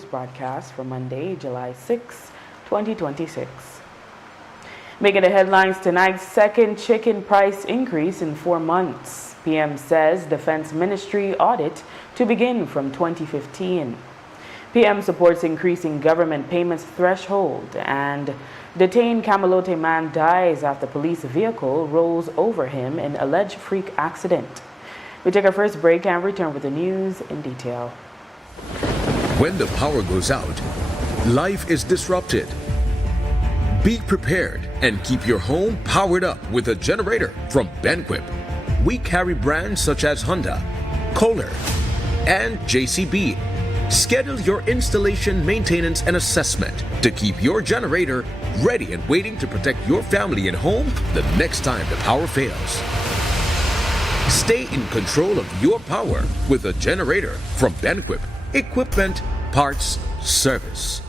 news broadcast for Monday, July 6, 2026. Making the headlines tonight's second chicken price increase in 4 months. PM says Defense Ministry audit to begin from 2015. PM supports increasing government payments threshold, and detained Camalote man dies after police vehicle rolls over him in alleged freak accident. We take our first break and return with the news in detail. When the power goes out, life is disrupted. Be prepared and keep your home powered up with a generator from Benquip. We carry brands such as Honda, Kohler, and JCB. Schedule your installation, maintenance, and assessment to keep your generator ready and waiting to protect your family and home the next time the power fails. Stay in control of your power with a generator from Benquip. Equipment, parts, service.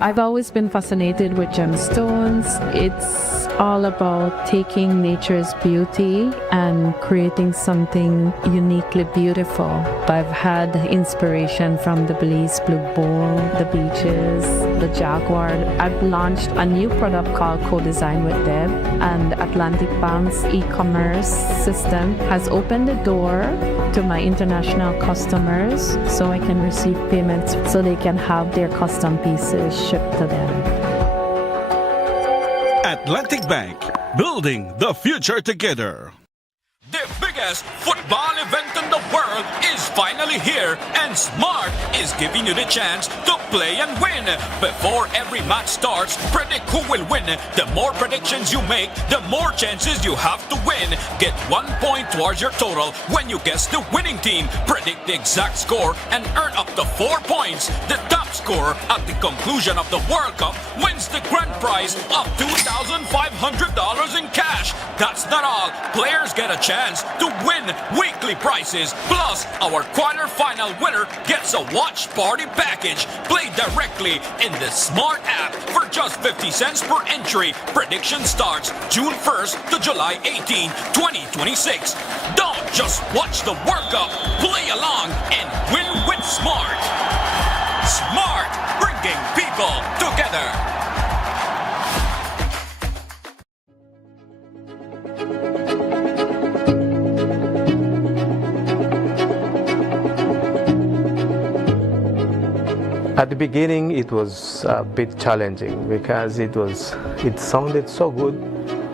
I've always been fascinated with gemstones. It's all about taking nature's beauty and creating something uniquely beautiful. I've had inspiration from the Belize Blue Bull, the beaches, the Jaguar. I've launched a new product called Co-Design with Deb, and Atlantic Bank's e-commerce system has opened the door to my international customers so I can receive payments so they can have their custom pieces shipped to them. Atlantic Bank, building the future together. The biggest football event in the world is finally here, and Smart is giving you the chance to play and win. Before every match starts, predict who will win. The more predictions you make, the more chances you have to win. Get 1 point towards your total when you guess the winning team. Predict the exact score and earn up to 4 points. The top scorer at the conclusion of the World Cup wins the grand prize of $2,500 in cash. That's not all. Players get a chance to win weekly prizes. Plus, our quarter-final winner gets a watch party package. Play directly in the Smart app for just 50 cents per entry. Prediction starts June 1st to July 18, 2026. Don't just watch the World Cup. Play along and win with Smart. Smart, bringing people together. At the beginning, it was a bit challenging because it sounded so good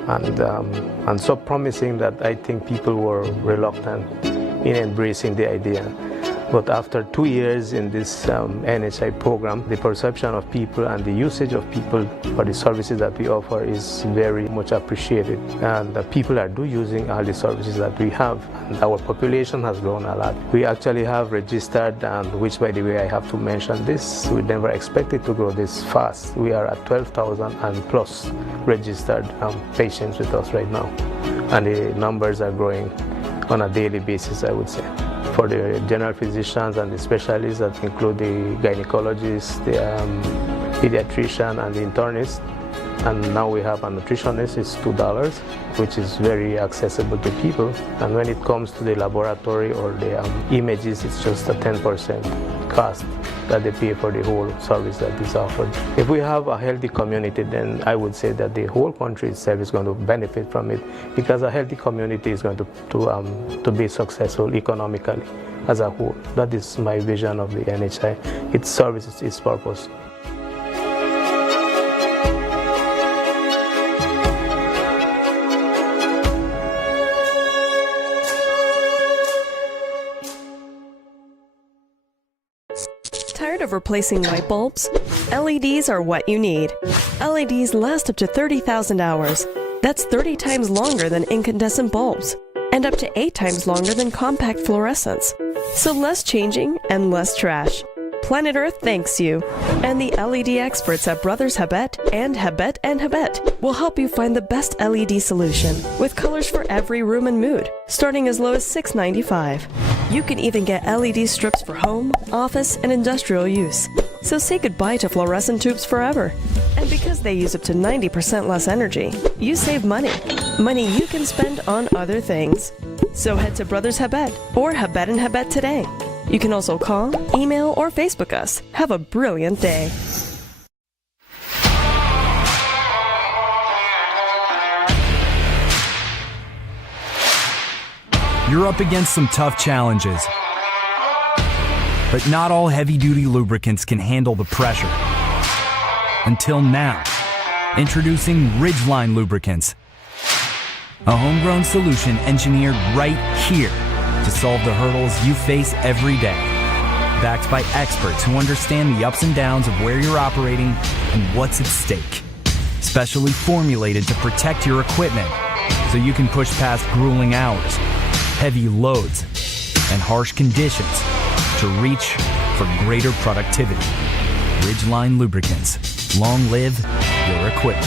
and so promising that I think people were reluctant in embracing the idea. But after 2 years in this NHI program, the perception of people and the usage of people for the services that we offer is very much appreciated. And the people are using all the services that we have. And our population has grown a lot. We actually have registered, and which, by the way, I have to mention this, we never expected to grow this fast. We are at 12,000 and plus registered patients with us right now. And the numbers are growing on a daily basis, I would say. For the general physicians and the specialists that include the gynecologists, the pediatrician and the internist. And now we have a nutritionist, it's $2, which is very accessible to people. And when it comes to the laboratory or the images, it's just a 10% cost that they pay for the whole service that is offered. If we have a healthy community, then I would say that the whole country itself is going to benefit from it, because a healthy community is going to be successful economically as a whole. That is my vision of the NHI. It serves its purpose. Tired of replacing light bulbs? LEDs are what you need. LEDs last up to 30,000 hours. That's 30 times longer than incandescent bulbs, and up to 8 times longer than compact fluorescents. So less changing and less trash. planet Earth thanks you. And the LED experts at Brothers Habet and Habet will help you find the best LED solution with colors for every room and mood, starting as low as $6.95. You can even get LED strips for home, office, and industrial use. So say goodbye to fluorescent tubes forever. And because they use up to 90% less energy, you save money. Money you can spend on other things. So head to Brothers Habet or Habet and Habet today. You can also call, email, or Facebook us. Have a brilliant day. You're up against some tough challenges. But not all heavy-duty lubricants can handle the pressure. Until now. Introducing Ridgeline Lubricants. A homegrown solution engineered right here to solve the hurdles you face every day. Backed by experts who understand the ups and downs of where you're operating and what's at stake. Specially formulated to protect your equipment so you can push past grueling hours, heavy loads, and harsh conditions to reach for greater productivity. Ridgeline Lubricants. Long live your equipment.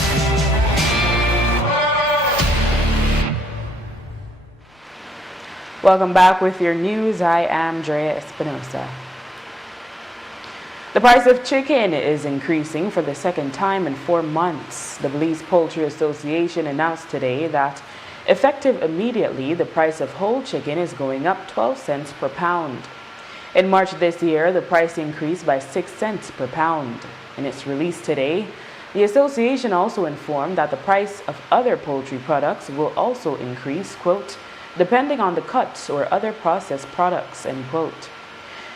Welcome back with your news. I am Drea Espinosa. The price of chicken is increasing for the second time in 4 months. The Belize Poultry Association announced today that effective immediately, the price of whole chicken is going up 12 cents per pound. In March this year, the price increased by 6 cents per pound. In its release today, the association also informed that the price of other poultry products will also increase, quote, depending on the cuts or other processed products, end quote.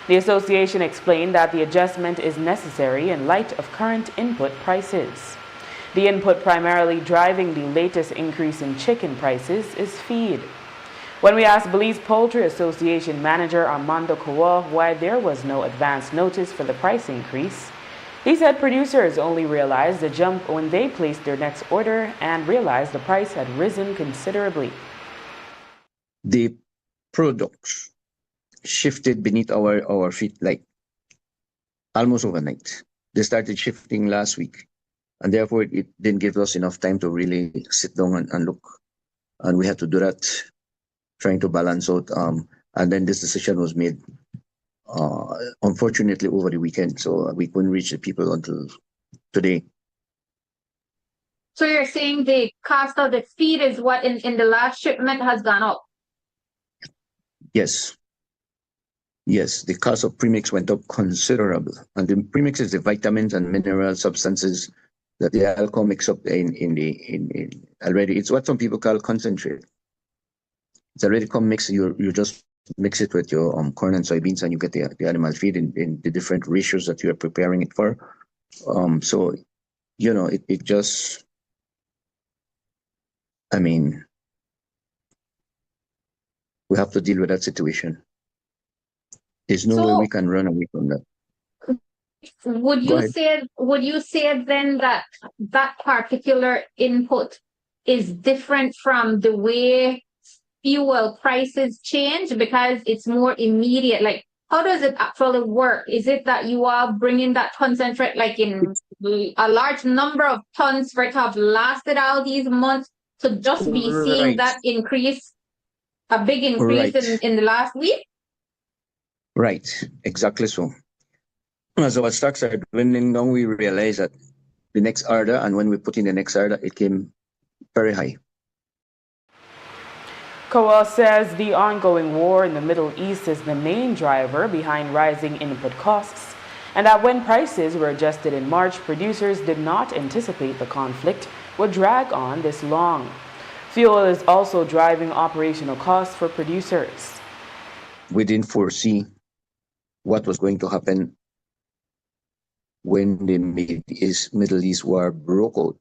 The association explained that the adjustment is necessary in light of current input prices. The input primarily driving the latest increase in chicken prices is feed. When we asked Belize Poultry Association manager Armando Kawa why there was no advance notice for the price increase, he said producers only realized the jump when they placed their next order and realized the price had risen considerably. The products shifted beneath our feet like almost overnight. They started shifting last week, and therefore it didn't give us enough time to really sit down and look. And we had to do that, trying to balance out. And then this decision was made, unfortunately, over the weekend. So we couldn't reach the people until today. So you're saying the cost of the feed is what in the last shipment has gone up? Yes. Yes, the cost of premix went up considerable. And the premix is the vitamins and mineral substances that the alcohol mix up in already. It's what some people call concentrate. It's already come mixed. You just mix it with your corn and soybeans, and you get the animal feed in the different ratios that you are preparing it for. So, you know, it just, I mean, we have to deal with that situation. There's no way we can run away from that. Would you say then that that particular input is different from the way fuel prices change because it's more immediate? Like, how does it actually work? Is it that you are bringing that concentrate like in a large number of tons for it to have lasted all these months to just be seeing that increase, a big increase in the last week? Right, exactly so. As our stocks are dwindling down, we realize that the next order, and when we put in the next order, it came very high. Kowal says the ongoing war in the Middle East is the main driver behind rising input costs, and that when prices were adjusted in March, producers did not anticipate the conflict would drag on this long. Fuel is also driving operational costs for producers. We didn't foresee what was going to happen when the Middle East war broke out.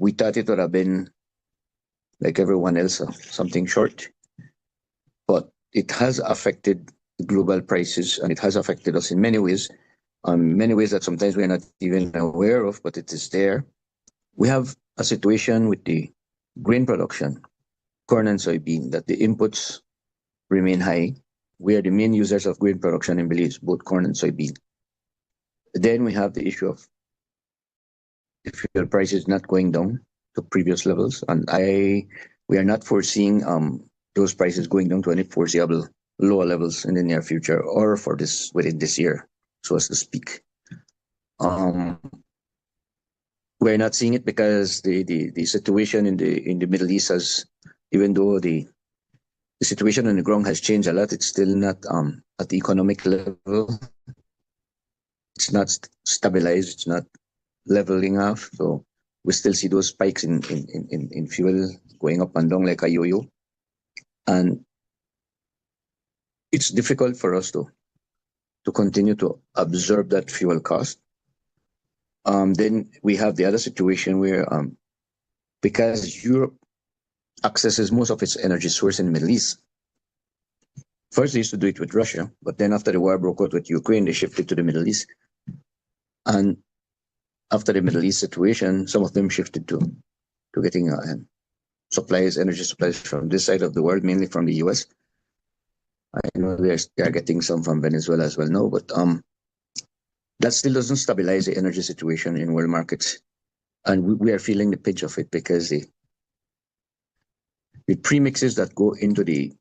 We thought it would have been, like everyone else, something short, but it has affected global prices, and it has affected us in many ways that sometimes we're not even aware of, but it is there. We have a situation with the grain production, corn and soybean, that the inputs remain high. we are the main users of grain production in Belize, both corn and soybean. Then we have the issue of the fuel prices not going down to previous levels, and we are not foreseeing those prices going down to any foreseeable lower levels in the near future or for within this year, so as to speak. We're not seeing it because the situation in the Middle East has, even though the situation on the ground has changed a lot, it's still not at the economic level. It's not stabilized. It's not leveling off. So we still see those spikes in fuel going up and down like a yo-yo, and it's difficult for us to continue to absorb that fuel cost. Then we have the other situation where because Europe accesses most of its energy source in the Middle East. First, they used to do it with Russia, but then after the war broke out with Ukraine, they shifted to the Middle East. And after the Middle East situation, some of them shifted to getting energy supplies from this side of the world, mainly from the US. I know they are getting some from Venezuela as well now, but that still doesn't stabilize the energy situation in world markets. And we are feeling the pinch of it because the premixes that go into the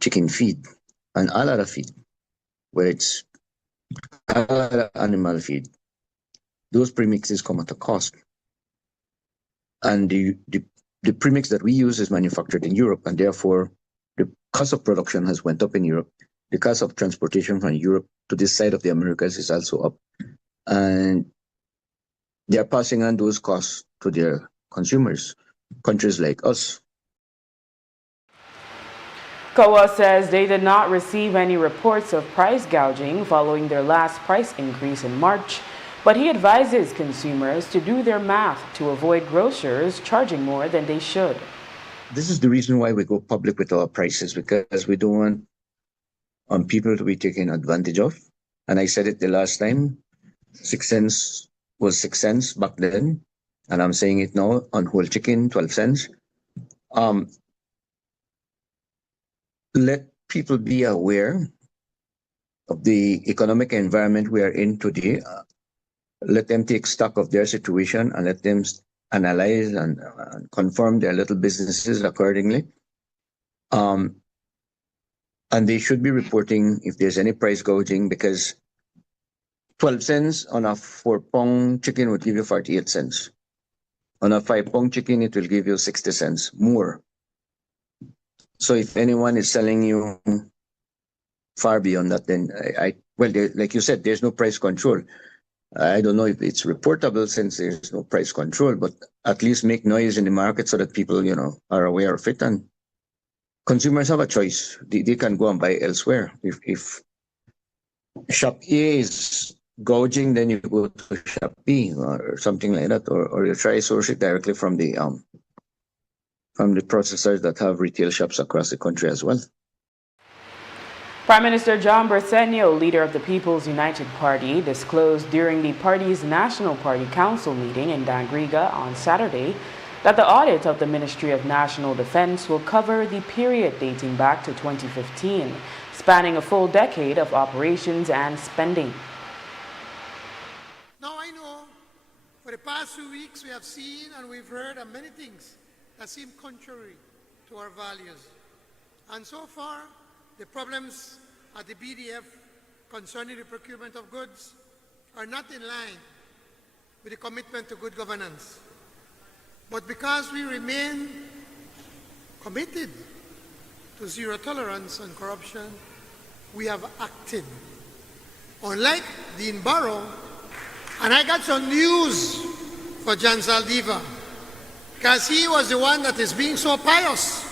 chicken feed and all other feed, where it's all other animal feed, those premixes come at a cost. And the premix that we use is manufactured in Europe, and therefore the cost of production has went up in Europe. The cost of transportation from Europe to this side of the Americas is also up. And they are passing on those costs to their consumers, countries like us. COA says they did not receive any reports of price gouging following their last price increase in March, but he advises consumers to do their math to avoid grocers charging more than they should. This is the reason why we go public with our prices, because we don't want people to be taken advantage of. And I said it the last time, 6 cents was 6 cents back then, and I'm saying it now on whole chicken, 12 cents. Let people be aware of the economic environment we are in today. Let them take stock of their situation and let them analyze and confirm their little businesses accordingly. And they should be reporting if there's any price gouging, because 12 cents on a 4-pound chicken would give you 48 cents. On a 5-pound chicken, it will give you 60 cents more. So if anyone is selling you far beyond that, then like you said, there's no price control. I don't know if it's reportable since there's no price control, but at least make noise in the market so that people, are aware of it, and consumers have a choice. They can go and buy elsewhere. If shop A is gouging, then you go to shop B or something like that, or you try to source it directly from the processors that have retail shops across the country as well. Prime Minister John Bersenio, leader of the People's United Party, disclosed during the party's National Party Council meeting in Dangriga on Saturday that the audit of the Ministry of National Defense will cover the period dating back to 2015, spanning a full decade of operations and spending. Now I know for the past few weeks we have seen and we've heard of many things that seem contrary to our values. And so far, the problems at the BDF concerning the procurement of goods are not in line with the commitment to good governance. But because we remain committed to zero tolerance on corruption, we have acted. Unlike Dean Barrow, and I got some news for Jan Zaldivar, because he was the one that is being so pious.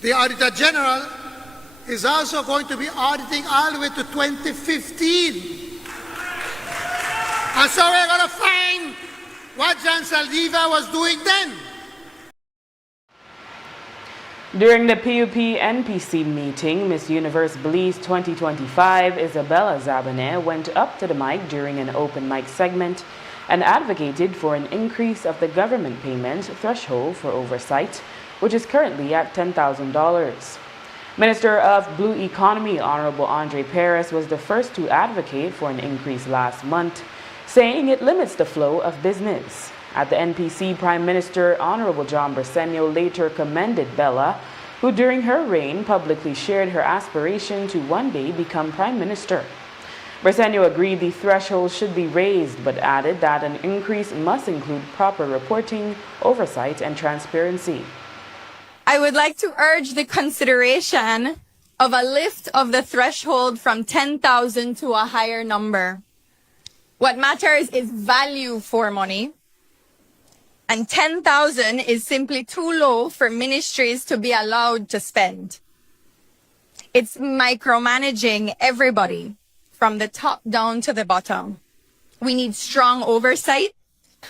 The Auditor General is also going to be auditing all the way to 2015. And so we're going to find what Jan Zaldivar was doing then. During the PUP-NPC meeting, Miss Universe Belize 2025 Isabella Zabane went up to the mic during an open mic segment and advocated for an increase of the government payment threshold for oversight, which is currently at $10,000. Minister of Blue Economy, Honorable Andre Perez, was the first to advocate for an increase last month, saying it limits the flow of business. At the NPC, Prime Minister Honorable John Briceño later commended Bella, who during her reign publicly shared her aspiration to one day become Prime Minister. Briceño agreed the threshold should be raised, but added that an increase must include proper reporting, oversight, and transparency. I would like to urge the consideration of a lift of the threshold from 10,000 to a higher number. What matters is value for money. And 10,000 is simply too low for ministries to be allowed to spend. It's micromanaging everybody from the top down to the bottom. We need strong oversight,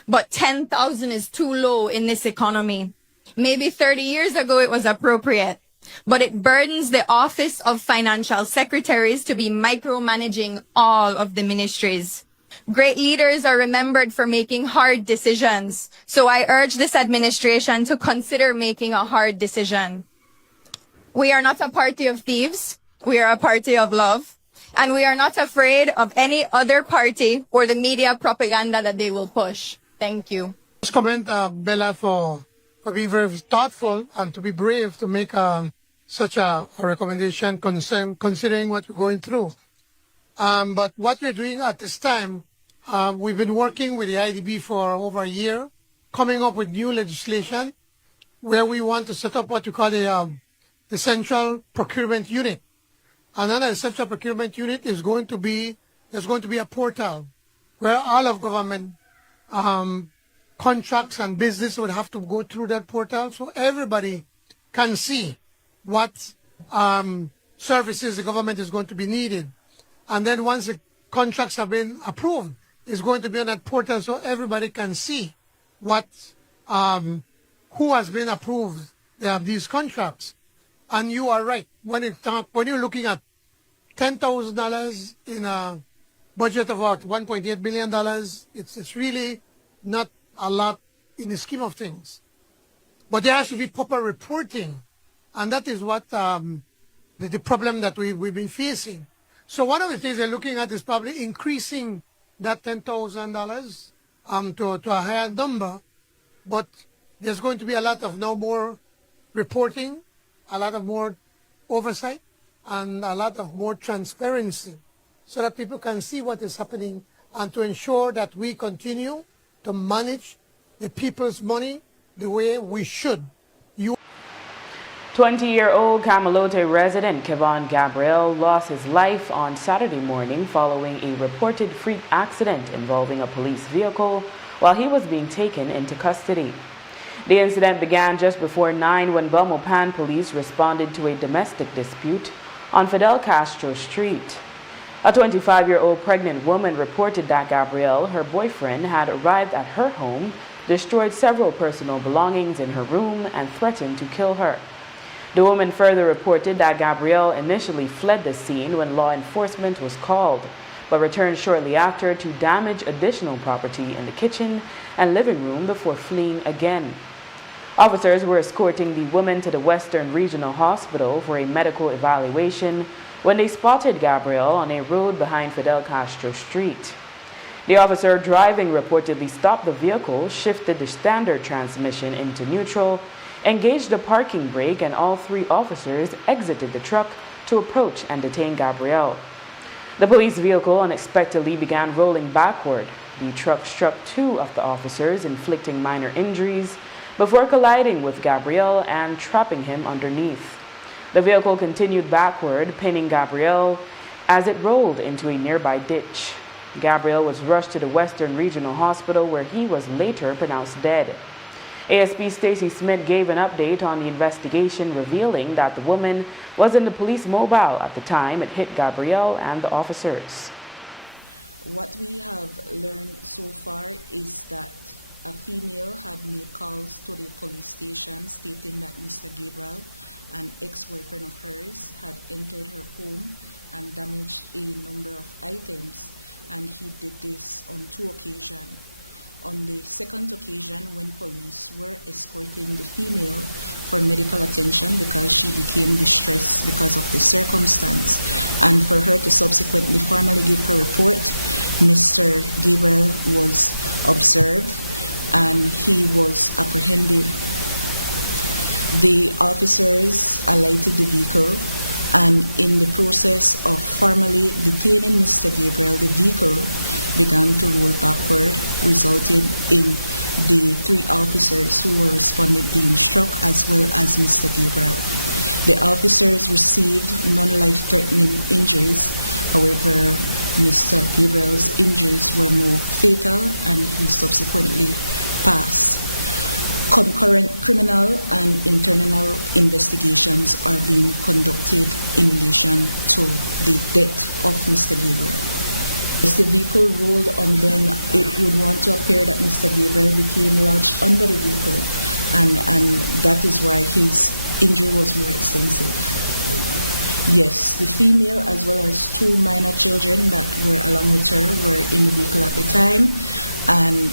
but 10,000 is too low in this economy. Maybe 30 years ago it was appropriate, but it burdens the office of financial secretaries to be micromanaging all of the ministries. Great leaders are remembered for making hard decisions. So I urge this administration to consider making a hard decision. We are not a party of thieves. We are a party of love. And we are not afraid of any other party or the media propaganda that they will push. Thank you. Just comment, Bella, for being very thoughtful and to be brave to make such a recommendation considering what we're going through. But what we're doing at this time, we've been working with the IDB for over a year, coming up with new legislation where we want to set up what we call the Central Procurement Unit. Another Central Procurement Unit is going to be a portal where all of government contracts and business would have to go through that portal so everybody can see what services the government is going to be needed. And then once the contracts have been approved, it's going to be on that portal so everybody can see what who has been approved these contracts. And you are right. When you're looking at $10,000 in a budget of about $1.8 billion, it's really not a lot in the scheme of things. But there has to be proper reporting. And that is what the problem that we've been facing. So one of the things they're looking at is probably increasing that $10,000 to a higher number. But there's going to be a lot of more reporting, a lot of more oversight, and a lot of more transparency so that people can see what is happening and to ensure that we continue to manage the people's money the way we should. 20-year-old Camalote resident Kevon Gabriel lost his life on Saturday morning following a reported freak accident involving a police vehicle while he was being taken into custody. The incident began just before 9 when Belmopan police responded to a domestic dispute on Fidel Castro Street. A 25-year-old pregnant woman reported that Gabriel, her boyfriend, had arrived at her home, destroyed several personal belongings in her room, and threatened to kill her. The woman further reported that Gabriel initially fled the scene when law enforcement was called, but returned shortly after to damage additional property in the kitchen and living room before fleeing again. Officers were escorting the woman to the Western Regional Hospital for a medical evaluation when they spotted Gabriel on a road behind Fidel Castro Street. The officer driving reportedly stopped the vehicle, shifted the standard transmission into neutral, engaged the parking brake, and all three officers exited the truck to approach and detain Gabriel. The police vehicle unexpectedly began rolling backward. The truck struck two of the officers, inflicting minor injuries, before colliding with Gabriel and trapping him underneath. The vehicle continued backward, pinning Gabriel as it rolled into a nearby ditch. Gabriel was rushed to the Western Regional Hospital where he was later pronounced dead. ASP Stacy Smith gave an update on the investigation, revealing that the woman was in the police mobile at the time it hit Gabriel and the officers. What we have learned so far is that a female had made calls to the police station stating that Mr. Gabriel, an ex-boyfriend of hers, had entered her home and damaged a number of items, and he did this on 2 occasions. on the second occasion when police were escorting the female for medical attention because she became distressed because of the circumstance, and for her to subsequently formally give her report, Mr. Gabriel was observed and he was apprehended. The officers alighted the vehicle, and in the process of formally detaining Mr. Gabriel, the vehicle began to roll backward, resulting in the 3 officers who were responding being struck, as well as Mr. Gabriel. The officers received non-life-threatening injuries. However, Mr. Gabriel's injuries were more fatal, and he subsequently passed. Concurrent criminal and internal investigations are being conducted in relation to the death of Mr. Gabriel. As the vehicle rolled on, then it would want to appear that Mr. Gabriel became lodged under the vehicle, and that is why his injury was more extensive. Yes, the female as well as 2 minor children that were along with her were in the vehicle at the time, and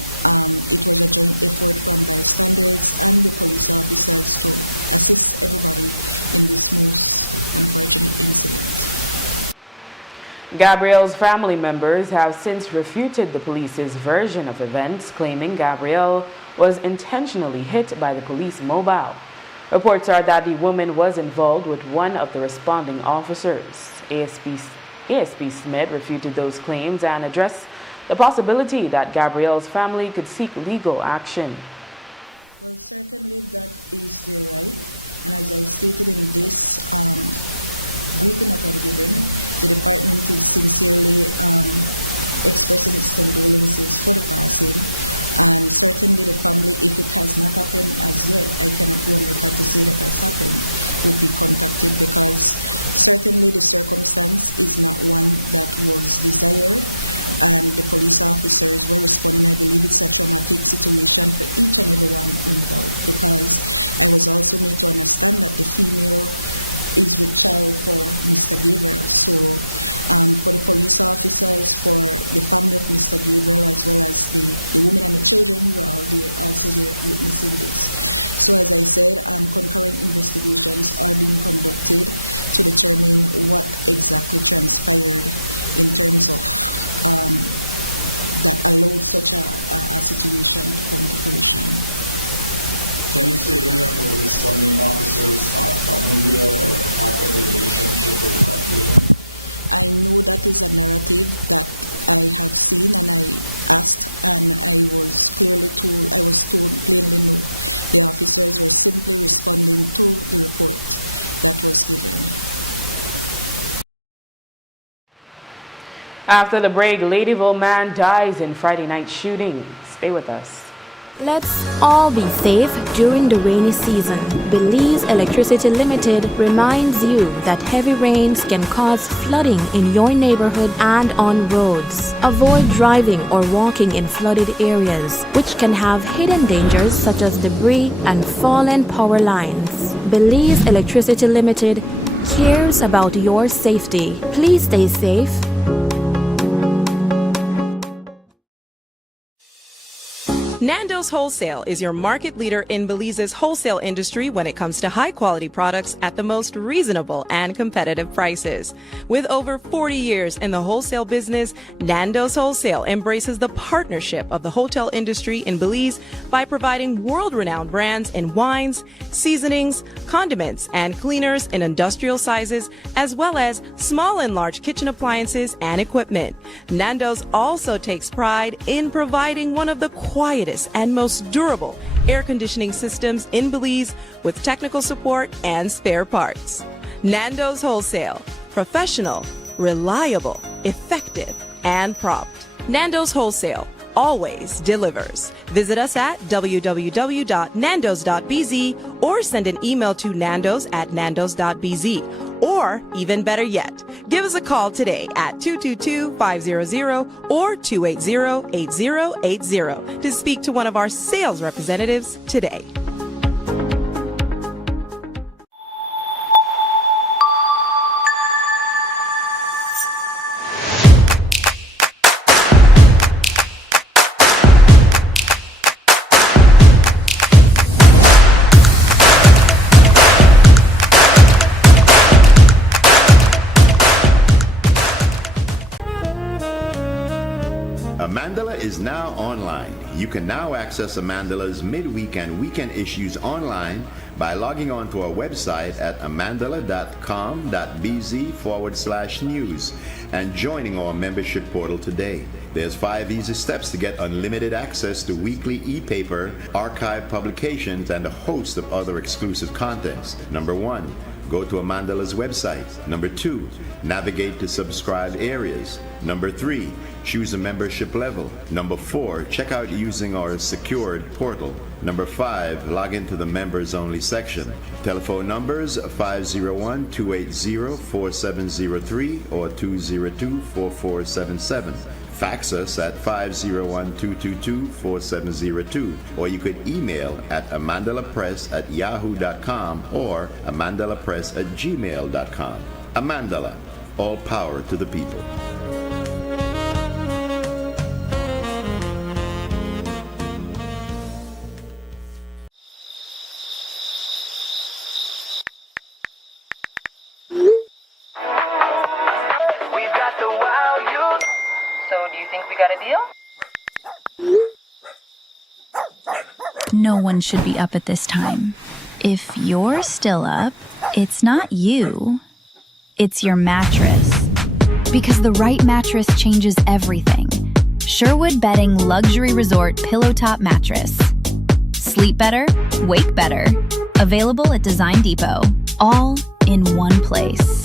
it was a joint effort from bystanders and the police officers to assist everybody in this most unfortunate incident. Gabriel's family members have since refuted the police's version of events, claiming Gabriel was intentionally hit by the police mobile. Reports are that the woman was involved with one of the responding officers. ASP Smith refuted those claims and addressed the possibility that Gabriel's family could seek legal action. Well, certainly that is their right, and as I stated in this briefing that I've given, the department is sincerely expressing its condolences for the passing, and certainly the family, if it has not happened as yet, I cannot go on record to say that has happened, would be contacted, because certainly the circumstance is not one that was desired, and the police officers were responding. I believe it's a traumatic situation for each and everyone involved, because I was also made to understand that the female is with child for Mr. Gabriel. So for the police officers, for the family of Mr. Gabriel, as well as the women and the children who were also there witnessing this. So as I said, concurrent investigations are being conducted to determine what exactly transpired in terms of that allowed such a situation to come to fruition. Can you say if any of the responding officers are familiar or have any relationship with the complainant? I know that is a narrative that I have seen, and I asked, and I was told plainly no. The officers were simply responding to the report that was given. After the break, Ladyville man dies in Friday night shooting. Stay with us. Let's all be safe during the rainy season. Belize Electricity Limited reminds you that heavy rains can cause flooding in your neighborhood and on roads. Avoid driving or walking in flooded areas, which can have hidden dangers such as debris and fallen power lines. Belize Electricity Limited cares about your safety. Please stay safe. Nando's Wholesale is your market leader in Belize's wholesale industry when it comes to high-quality products at the most reasonable and competitive prices. With over 40 years in the wholesale business, Nando's Wholesale embraces the partnership of the hotel industry in Belize by providing world-renowned brands in wines, seasonings, condiments, and cleaners in industrial sizes, as well as small and large kitchen appliances and equipment. Nando's also takes pride in providing one of the quietest and most durable air conditioning systems in Belize with technical support and spare parts. Nando's Wholesale. Professional, reliable, effective, and prompt. Nando's Wholesale always delivers. Visit us at www.nandos.bz or send an email to nandos@nandos.bz. Or, even better yet, give us a call today at 222-500 or 280-8080 to speak to one of our sales representatives today. Amandala is now online. You can now access Amandala's midweek and weekend issues online by logging on to our website at amandala.com.bz/news and joining our membership portal today. There's 5 easy steps to get unlimited access to weekly e-paper, archive publications, and a host of other exclusive contents. Number 1, go to Amandala's website. Number 2, navigate to subscribed areas. Number 3, choose a membership level. Number 4, check out using our secured portal. Number 5, log into the members only section. Telephone numbers 501-280-4703 or 202-4477. Fax us at 501-222-4702, or you could email at amandalapress@yahoo.com or amandalapress@gmail.com. Amandala, all power to the people. No one should be up at this time. If you're still up, it's not you. It's your mattress. Because the right mattress changes everything. Sherwood Bedding Luxury Resort Pillow Top Mattress. Sleep better, wake better. Available at Design Depot. All in one place.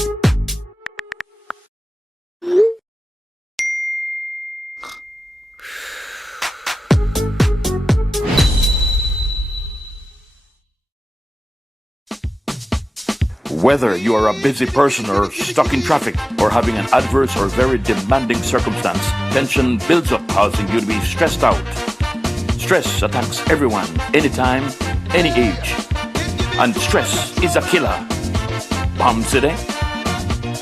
Whether you are a busy person or stuck in traffic or having an adverse or very demanding circumstance, tension builds up, causing you to be stressed out. Stress attacks everyone, anytime, any age. And stress is a killer. Palm City?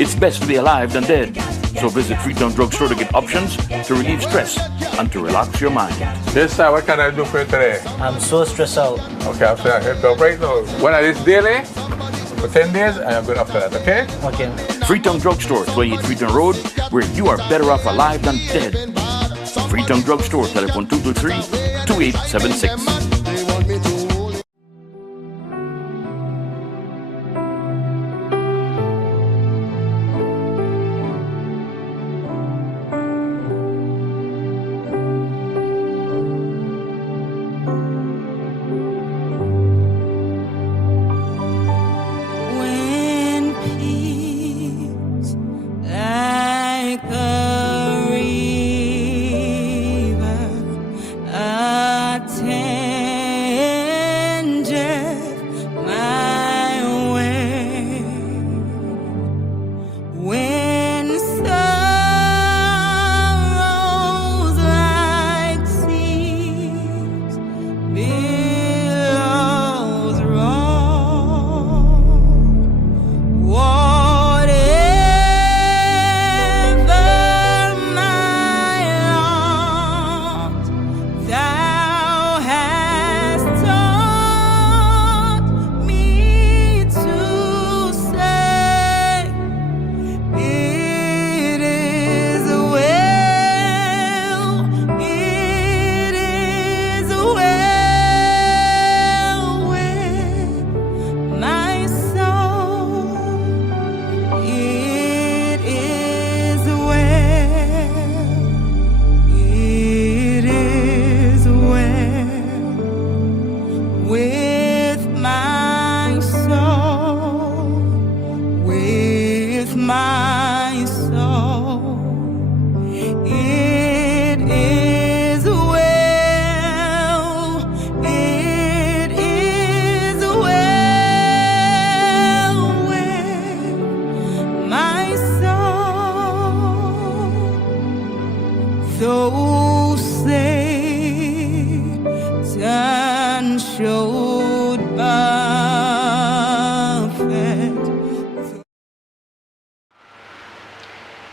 It's best to be alive than dead. So visit Freetown Drugstore to get options to relieve stress and to relax your mind. Yes, sir. What can I do for you today? I'm so stressed out. Okay, I'm going to help you right now. When I this daily, for 10 days, I am good after that, okay? Okay. Freetown Drugstore, 28 Freetown Road, where you are better off alive than dead. Freetown Drugstore, telephone 223-2876.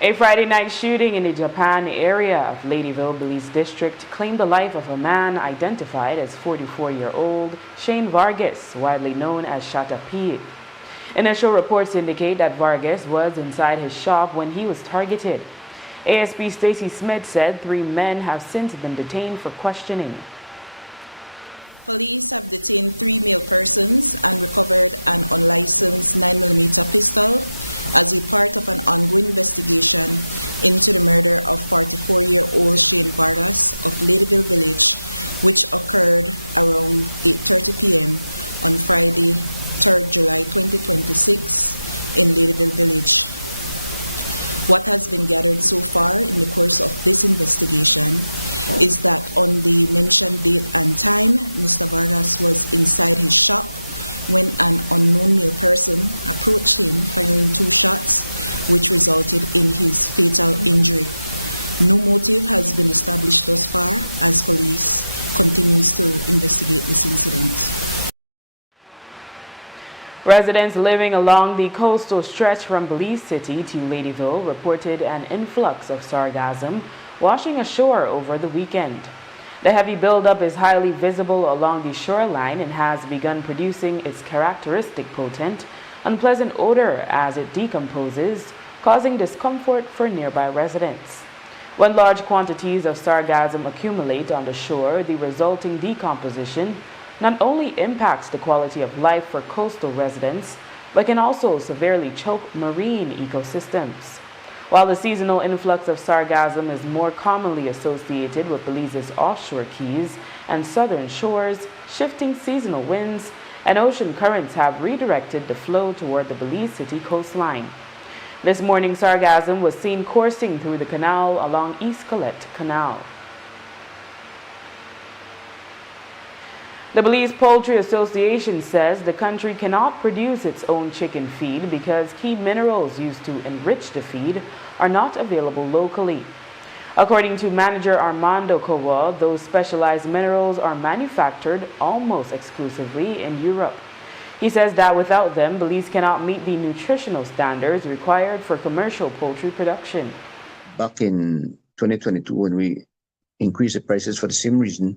A Friday night shooting in the Japan area of Ladyville, Belize District claimed the life of a man identified as 44-year-old Shane Vargas, widely known as Shata P. Initial reports indicate that Vargas was inside his shop when he was targeted. ASP Stacy Smith said 3 men have since been detained for questioning. Police have detained 3 male persons and recovered an unlicensed 9mm pistol as a part of an ongoing investigation into the murder of 44-year-old Shane Vargas of Ladyville Village, which occurred around 8:30 p.m. on Friday, 3rd July 2026 in Ladyville Village. What has been gathered so far in the course of this investigation is that on the mentioned date and time, Mr. Vargas was inside his shop when an unknown male person approached him firing 2 shots, which resulted in his fatal injury. No motive has been established thus far as police continues to investigate this incident. Residents living along the coastal stretch from Belize City to Ladyville reported an influx of sargassum washing ashore over the weekend. The heavy buildup is highly visible along the shoreline and has begun producing its characteristic potent, unpleasant odor as it decomposes, causing discomfort for nearby residents. When large quantities of sargassum accumulate on the shore, the resulting decomposition not only impacts the quality of life for coastal residents, but can also severely choke marine ecosystems. While the seasonal influx of sargassum is more commonly associated with Belize's offshore keys and southern shores, shifting seasonal winds and ocean currents have redirected the flow toward the Belize City coastline. This morning, sargassum was seen coursing through the canal along East Colette Canal. The Belize Poultry Association says the country cannot produce its own chicken feed because key minerals used to enrich the feed are not available locally. According to manager Armando Kowa, those specialized minerals are manufactured almost exclusively in Europe. He says that without them, Belize cannot meet the nutritional standards required for commercial poultry production. Back in 2022, when we increased the prices for the same reason,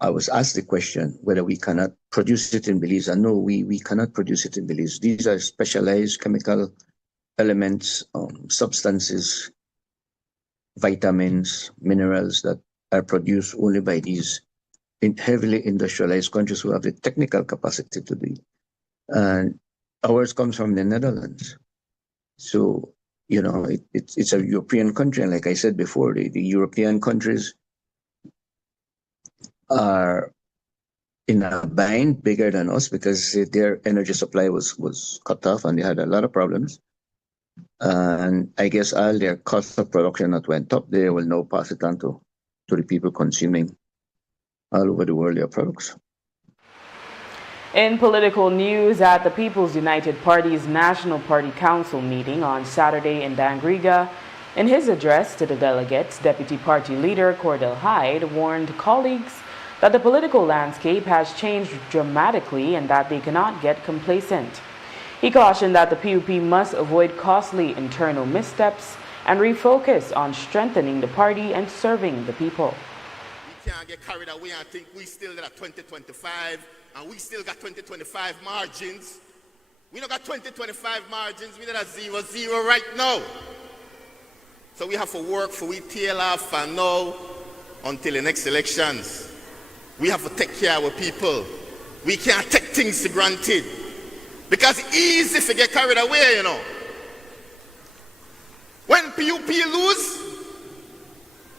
I was asked the question whether we cannot produce it in Belize. And no, we cannot produce it in Belize. These are specialized chemical elements, substances, vitamins, minerals that are produced only by these heavily industrialized countries who have the technical capacity to do it. And ours comes from the Netherlands. So, you know, it's a European country. And like I said before, the European countries are in a bind bigger than us because their energy supply was cut off and they had a lot of problems. And I guess all their cost of production that went up, they will now pass it on to the people consuming all over the world their products. In political news, at the People's United Party's National Party Council meeting on Saturday in Dangriga, in his address to the delegates, Deputy Party Leader Cordell Hyde warned colleagues that the political landscape has changed dramatically and that they cannot get complacent. He cautioned that the PUP must avoid costly internal missteps and refocus on strengthening the party and serving the people. We can't get carried away and think we still got 2025 and we still got 2025 margins. We don't got 2025 margins, we got a 0-0 right now. So we have to work for we tail off and now until the next elections. We have to take care of our people. We can't take things for granted. Because it's easy to get carried away, you know. When PUP lose,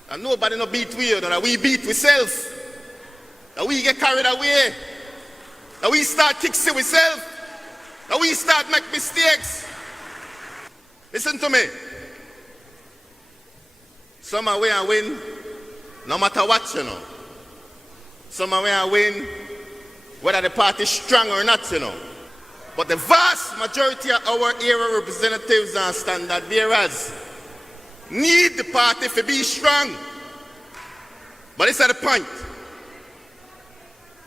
and nobody no beat we, you know, that we beat ourselves. That we get carried away. That we start kicking ourselves. That we start make mistakes. Listen to me. Some are way and win, no matter what, you know. Some are way and win, whether the party is strong or not, you know. But the vast majority of our area representatives and standard bearers need the party to be strong. But it's at the point.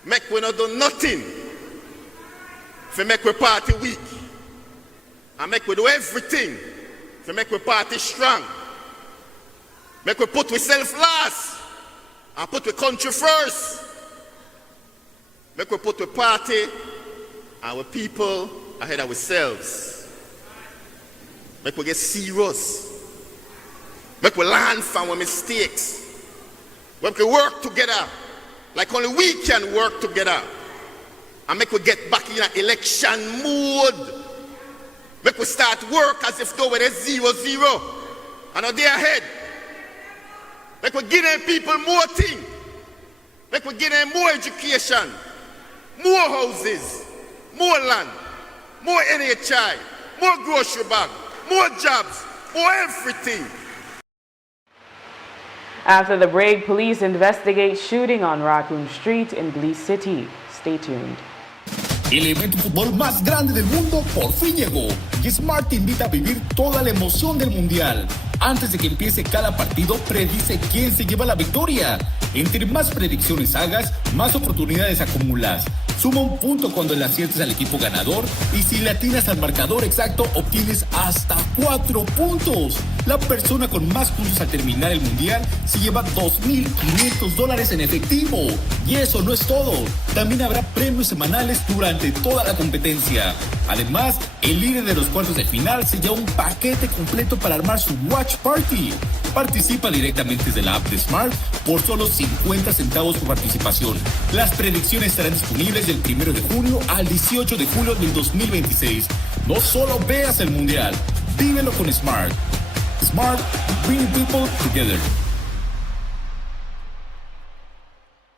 Make we not do nothing to make our party weak. And make we do everything to make our party strong. Make we put ourselves last and put the country first. Make we put the party and our people ahead of ourselves. Make we get serious Make we learn from our mistakes. Make we work together like only we can work together. And make we get back in an election mode. Make we start work as if though we're 0-0. And a day ahead. Make we give them people more things. Make we give them more education, more houses, more land, more NHI, more grocery bag, more jobs, more everything. After the break, police investigate shooting on Raccoon Street in Belize City. Stay tuned. El evento de fútbol más grande del mundo por fin llegó y Smart te invita a vivir toda la emoción del mundial. Antes de que empiece cada partido, predice quién se lleva la victoria. Entre más predicciones hagas, más oportunidades acumulas. Suma un punto cuando le aciertes al equipo ganador y si le atinas al marcador exacto, obtienes hasta 4 puntos. La persona con más puntos al terminar el mundial se lleva $2,500 en efectivo. Y eso no es todo. También habrá premios semanales durante toda la competencia. Además, el líder de los cuartos de final se lleva un paquete completo para armar su Watch Party. Participa directamente desde la app de Smart por solo 50 centavos por participación. Las predicciones estarán disponibles del 1 de junio al 18 de julio del 2026. No solo veas el mundial, vívelo con Smart. Smart, bringing people together.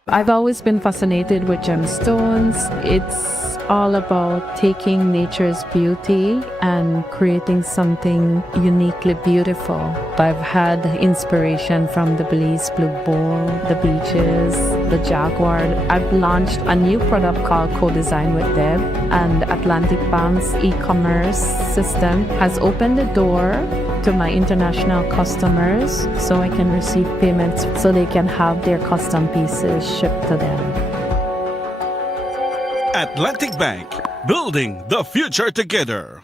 I've always been fascinated with gemstones. It's all about taking nature's beauty and creating something uniquely beautiful. I've had inspiration from the Belize Blue Bull, the beaches, the jaguar. I've launched a new product called Co-Design with Deb, and Atlantic Bank's e-commerce system has opened the door to my international customers so I can receive payments so they can have their custom pieces shipped to them. Atlantic Bank, building the future together.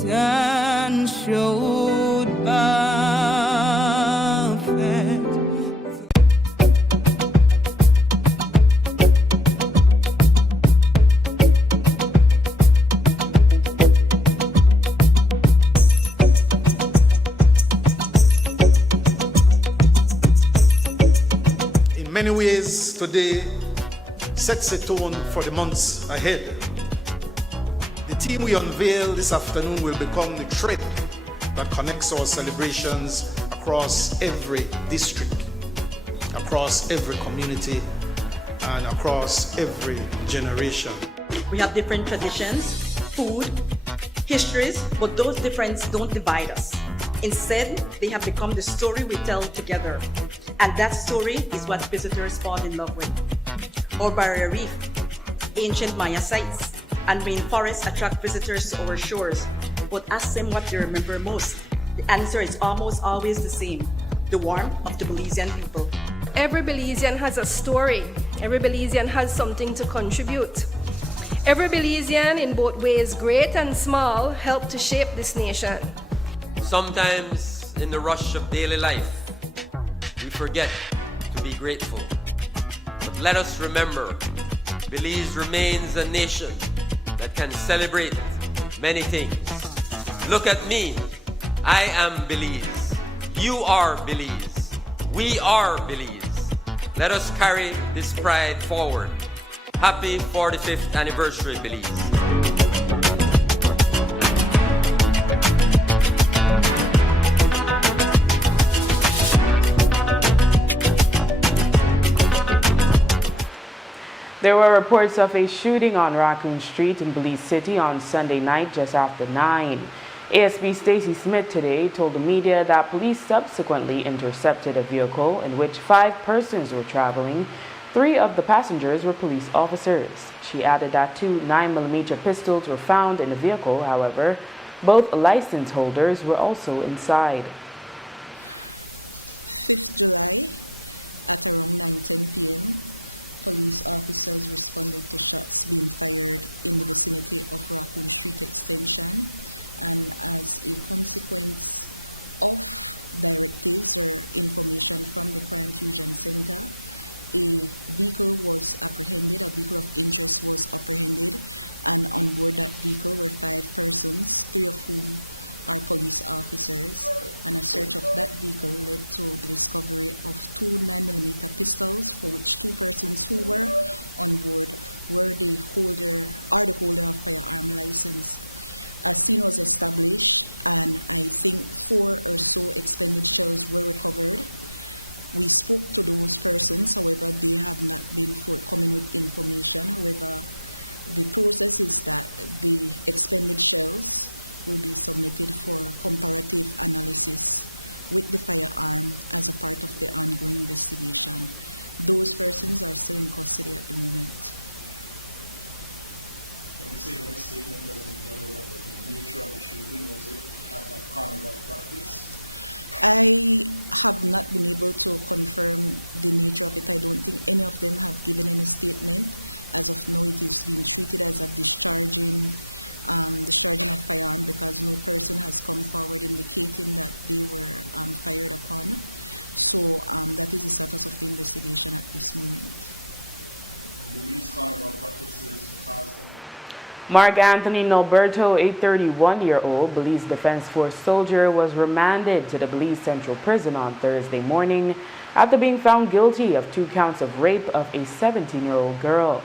Satan showed buffet many ways, today sets a tone for the months ahead. The theme we unveil this afternoon will become the thread that connects our celebrations across every district, across every community, and across every generation. We have different traditions, food, histories, but those differences don't divide us. Instead, they have become the story we tell together. And that story is what visitors fall in love with. Our barrier reef, ancient Maya sites, and rainforests attract visitors to our shores. But ask them what they remember most. The answer is almost always the same: the warmth of the Belizean people. Every Belizean has a story. Every Belizean has something to contribute. Every Belizean, in both ways, great and small, helped to shape this nation. Sometimes, in the rush of daily life, we forget to be grateful. But let us remember, Belize remains a nation that can celebrate many things. Look at me. I am Belize. You are Belize. We are Belize. Let us carry this pride forward. Happy 45th anniversary, Belize. There were reports of a shooting on Raccoon Street in Belize City on Sunday night just after 9. ASP Stacey Smith today told the media that police subsequently intercepted a vehicle in which 5 persons were traveling. 3 of the passengers were police officers. She added that 2 9mm pistols were found in the vehicle. However, both license holders were also inside. 5th July at around 9:10 p.m., police officers responded to shots being fired in the vicinity of Raccoon Street Extension, and as a consequence of directives or information from the Crime Fusion Center, a vehicle was apprehended, a vehicle of interest was apprehended, and on board that vehicle were 5 persons, 3 of whom are police officers, and a search of that vehicle led to the discovery of 2 9mm pistols, for which 2 persons who were on board were the holder of firearm license. A scene was established, and I think 4 or so expended shells were recovered. We spoke to those persons, however, they have not been forthcoming with information. However, the process is that the expended shells will be submitted for comparative analysis with the firearm as a part of the ongoing investigation. Those persons are still in custody at the moment. Can you say in the statement that the nature of the shooting, was it at a carnival practice? I have not been able to confirm the nature of it. I don't think any of them have given any statement. As of now, it is being treated as a discharging of firearm, because no person has come forward indicating that they were fired upon. So that is the status of the investigation at this moment. And do these carnival practices cause Mark Anthony Norberto, a 31-year-old Belize Defense Force soldier, was remanded to the Belize Central Prison on Thursday morning after being found guilty of 2 counts of rape of a 17-year-old girl.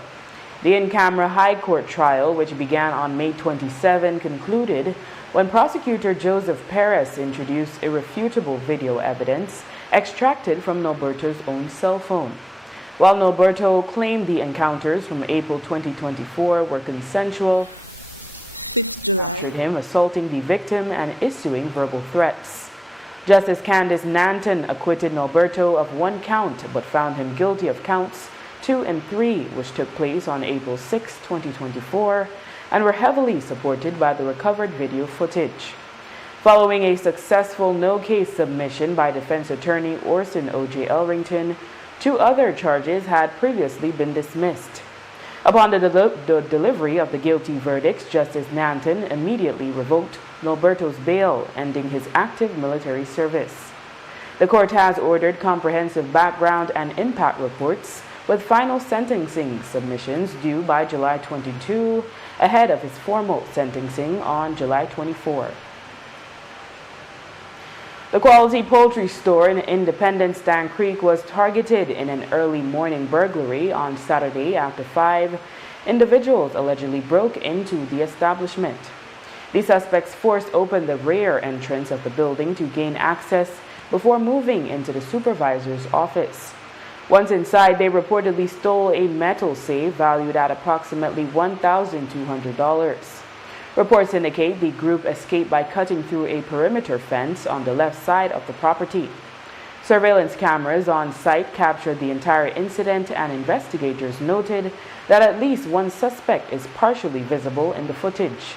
The in-camera High Court trial, which began on May 27, concluded when prosecutor Joseph Perez introduced irrefutable video evidence extracted from Norberto's own cell phone. While Norberto claimed the encounters from April 2024 were consensual, 5th July, him assaulting the victim and issuing verbal threats. Justice Candice Nanton acquitted Norberto of 1 count but found him guilty of counts 2 and 3, which took place on April 6, 2024, and were heavily supported by the recovered video footage. Following a successful no-case submission by defense attorney Orson O.J. Elrington, 2 other charges had previously been dismissed. Upon the delivery of the guilty verdicts, Justice Nanton immediately revoked Norberto's bail, ending his active military service. The court has ordered comprehensive background and impact reports, with final sentencing submissions due by July 22, ahead of his formal sentencing on July 24. The Quality Poultry Store in Independence Dan Creek was targeted in an early morning burglary on Saturday after 5 individuals allegedly broke into the establishment. The suspects forced open the rear entrance of the building to gain access before moving into the supervisor's office. Once inside, they reportedly stole a metal safe valued at approximately $1,200. Reports indicate the group escaped by cutting through a perimeter fence on the left side of the property. Surveillance cameras on site captured the entire incident, and investigators noted that at least one suspect is partially visible in the footage.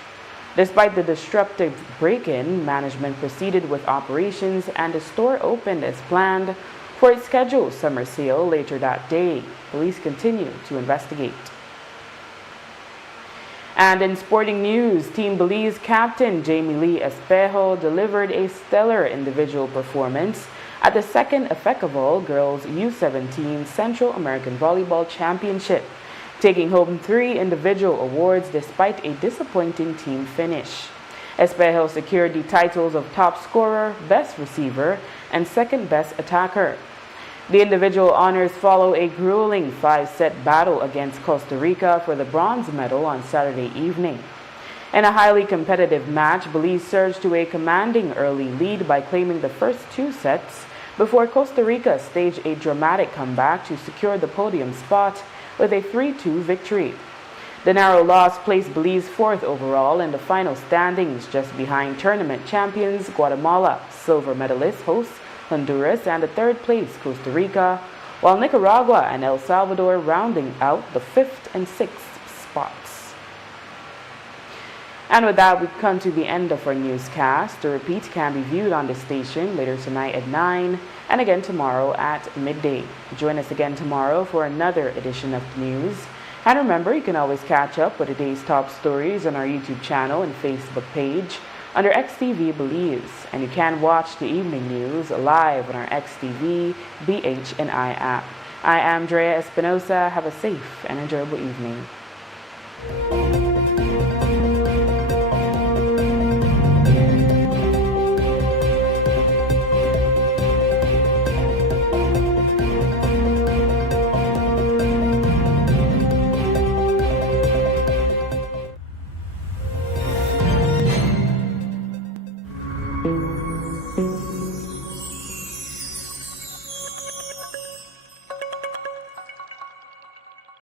Despite the disruptive break-in, management proceeded with operations and the store opened as planned for its scheduled summer sale later that day. Police continue to investigate. And in sporting news, Team Belize captain Jamie Lee Espejo delivered a stellar individual performance at the second Efecaval Girls U17 Central American Volleyball Championship, taking home 3 individual awards despite a disappointing team finish. Espejo secured the titles of top scorer, best receiver, and second best attacker. The individual honors follow a grueling 5-set battle against Costa Rica for the bronze medal on Saturday evening. In a highly competitive match, Belize surged to a commanding early lead by claiming the first 2 sets before Costa Rica staged a dramatic comeback to secure the podium spot with a 3-2 victory. The narrow loss placed Belize 4th overall in the final standings, just behind tournament champions Guatemala, silver medalist hosts Honduras, and the 3rd place Costa Rica, while Nicaragua and El Salvador rounding out the 5th and 6th spots. And with that, we come to the end of our newscast. The repeat can be viewed on the station later tonight at 9 and again tomorrow at midday. Join us again tomorrow for another edition of the news. And remember, you can always catch up with the day's top stories on our YouTube channel and Facebook page under XTV Belize. And you can watch the evening news live on our XTV, BH, and I app. I am Drea Espinosa. Have a safe and enjoyable evening.